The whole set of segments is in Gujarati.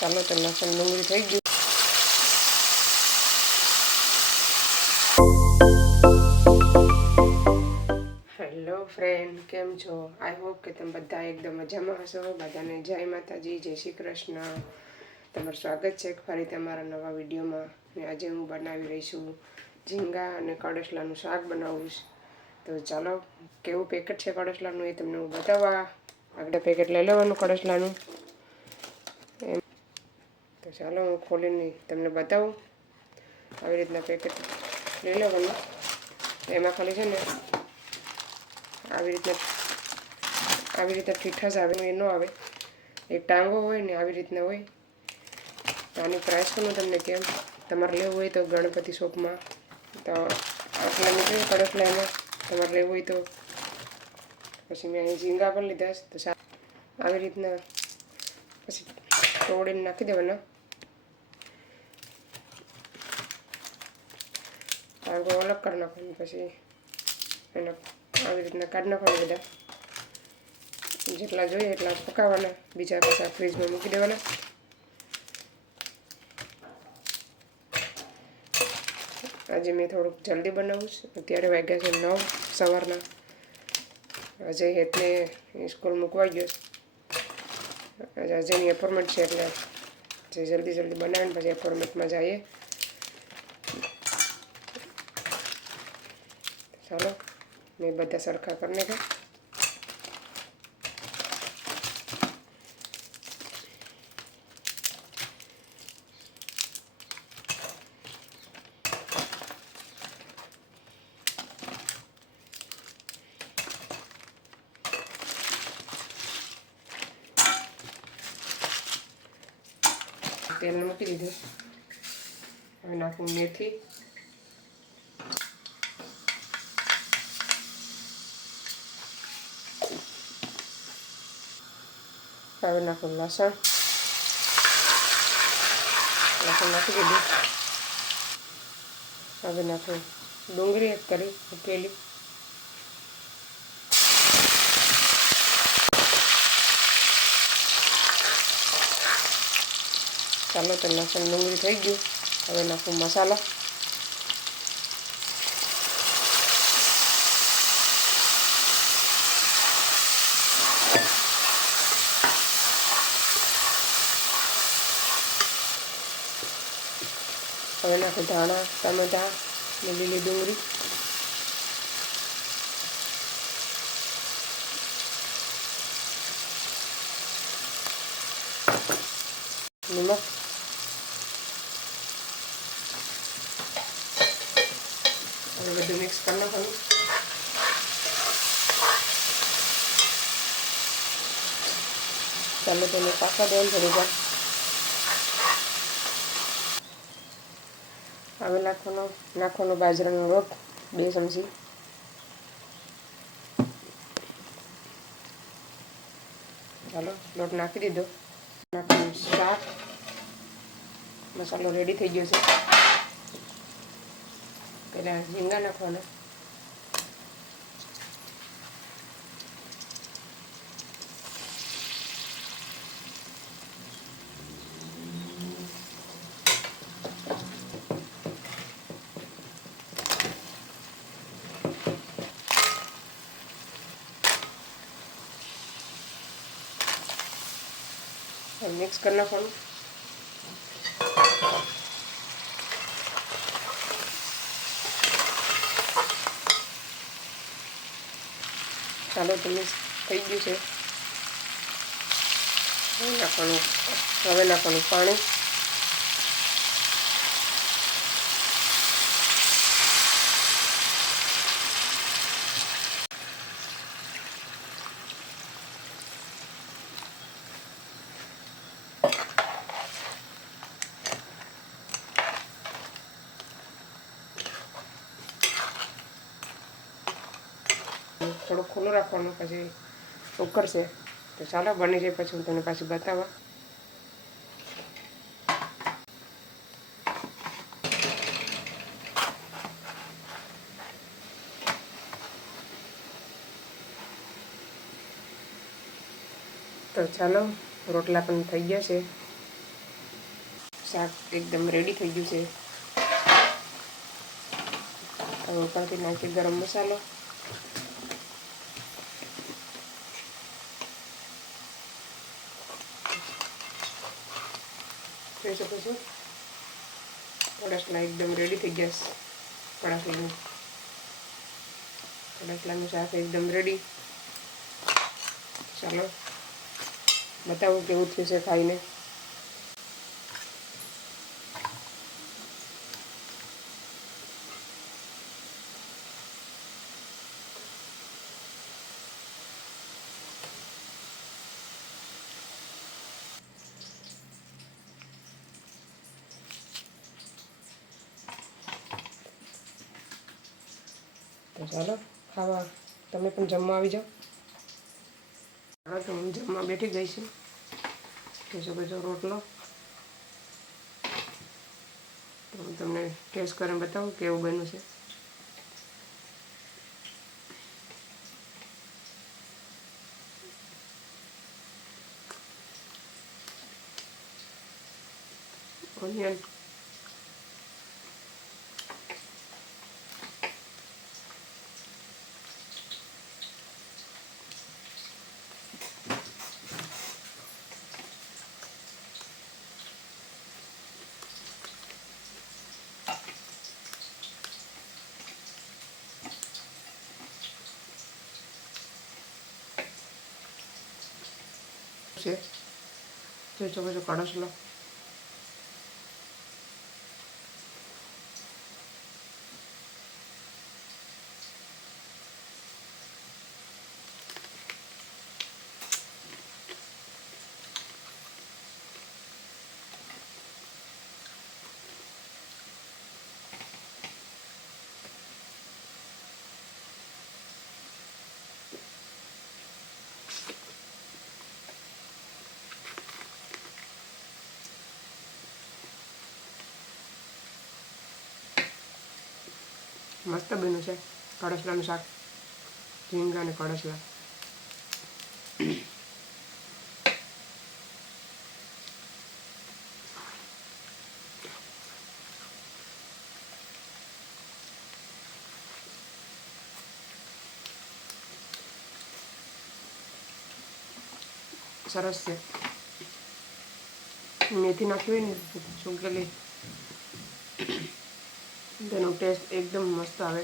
ચાલો, તો લસણ ડુંગળી થઈ ગયું હેલો ફ્રેન્ડ કેમ છો? આઈ હોપ કે તમે બધા એકદમ મજામાં હશો. બધાને જય માતાજી, જય શ્રી કૃષ્ણ. તમારું સ્વાગત છે ફરી તમારા નવા વિડીયોમાં. અને આજે હું બનાવી રહી છું ઝીંગા અને કડસલાનું શાક બનાવું છું. તો ચાલો, કેવું પેકેટ છે કડસલાનું એ તમને હું બતાવવા. આગળ પેકેટ લઈ લેવાનું કડસલાનું તો ચાલો હું ખોલીને તમને બતાવું આવી રીતના પેકેટ લઈ લેવાનું. એમાં ખાલી છે ને આવી રીતના, આવી રીતે ઠીઠાસ આવે, એ ન આવે. એક ટાંગો હોય ને આવી રીતના હોય, તો આની પ્રાઇસ પણ હું તમને કેમ, તમારે લેવું હોય તો ગણપતિ શોપમાં, તો આટલા નીકળે કડકલા એમાં તમારે લેવું હોય તો. પછી મેં અહીં ઝીંગા પણ લીધા તો આવી રીતના. પછી તોડીને નાખી દેવાના. ટાંગો અલગ કરી નાખવાનું પછી. એને આવી રીતના કાઢી નાખવાના બધા. જેટલા જોઈએ એટલા પકાવવાના બીજા પાછા ફ્રીજમાં મૂકી દેવાના. આજે મેં થોડુંક જલ્દી બનાવું છું. અત્યારે વાગ્યા છે નવ સવારના. અજય હેતને સ્કૂલ મૂકવા ગયો આજે જેની એપોઇન્ટમેન્ટ છે એટલે જે જલ્દી જલ્દી બનાવીને પછી એપોઇન્ટમેન્ટમાં જઈએ. ચાલો, મેં બધા સરખા કરી નાખ્યા. તેલ મૂકી દીધું. હવે નાખું મેથી. હવે નાખું લસણ. લસણ નાખી દીધું. હવે નાખું ડુંગળી એક કરી ઉકેલી. ચાલો તો લસણ ડુંગળી થઈ ગયું. હવે નાખું મસાલા. હવે નાખું ધાણા, ટમેટા લીલી ડુંગળી નિમક હવે બધું મિક્સ કરી નાખવાનું ચાલો તેને પાકા દેવાનું થોડી વાર હવે નાખવાનો નાખવાનો બાજરાનો રોટ બે ચમચી. ચાલો, લોટ નાખી દીધો. નાખવાનું શાક. મસાલો રેડી થઈ ગયો છે. પહેલાં ઝીંગા નાખવાના. મિક્સ કરી નાખવાનું. ચાલો તમે થઈ ગયું છે. નાખવાનું હવે નાખવાનું પાણી. થોડું ખુલ્લું રાખવાનું, પછી ઉકળશે. તો ચાલો, બની જાય પછી હું તમને પાછી બતાવવા તો ચાલો, રોટલા પણ થઈ ગયા છે. શાક એકદમ રેડી થઈ ગયું છે. હવે ઉપરથી નાખીએ ગરમ મસાલો. જોઈ શકો છો. કડસલા એકદમ રેડી થઈ ગયા છે. કડાસલાનું કડાસલાનું શાક એકદમ રેડી ચાલો. બતાવું કેવું થયું છે ખાઈને? ચાલો, ખાવા. તમે પણ જમવા આવી જાઓ. તો હું જમવા બેઠી ગઈ છું. કેસો કેસો રોટલો. તો હું તમને ટેસ્ટ કરીને બતાવું કેવું બન્યું છે. ઓનિયન છે જોઈ શકો છો મસ્ત બન્યું છે. કડસલાનું શાક. ઝીંગા અને કડસલા. સરસ છે. મેથી નાખી હોય ને સુકેલી તેનો ટેસ્ટ એકદમ મસ્ત આવે.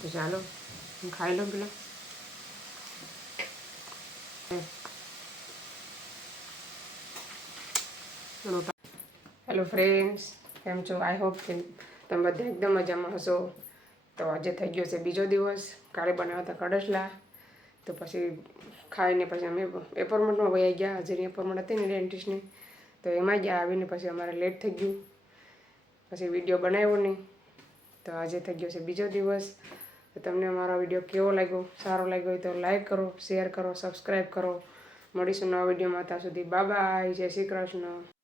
તો ચાલો, હું ખાઈ લઉં પેલા. હેલો ફ્રેન્ડ્સ કેમ છો? આઈ હોપ કે તમે બધા એકદમ મજામાં હશો. તો આજે થઈ ગયો છે બીજો દિવસ. કાલે બનાવ્યા હતા કડસલા. તો પછી ખાઈને પછી અમે એપોર્ટમેન્ટમાં વયા ગયા. જેની એપોર્ટમેન્ટ હતી ને ડેન્ટિસ્ટની તો એમાં ગયા આવીને પછી અમારે લેટ થઈ ગયું. પછી વીડિયો બનાવ્યો નહીં. તો આજે થઈ ગયો છે બીજો દિવસ. તો તમને અમારો વીડિયો કેવો લાગ્યો? સારો લાગ્યો હોય તો લાઈક કરો, શેર કરો, સબસ્ક્રાઈબ કરો. મળીશું નવા વિડીયોમાં. ત્યાં સુધી બાય જય શ્રી કૃષ્ણ.